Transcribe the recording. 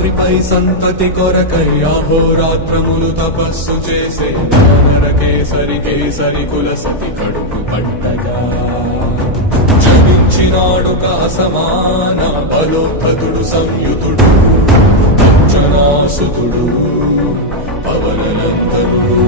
మాతృపై సంతతి కొరకై అహోరాత్రములు తపస్సు చేసే వానర కేసరి కేసరి కుల సతి కడుపు పట్టగా జనించినాడొక అసమాన బలోద్ధతుడు సంయుతుడు అంజనాసుతుడు పవననందనుడు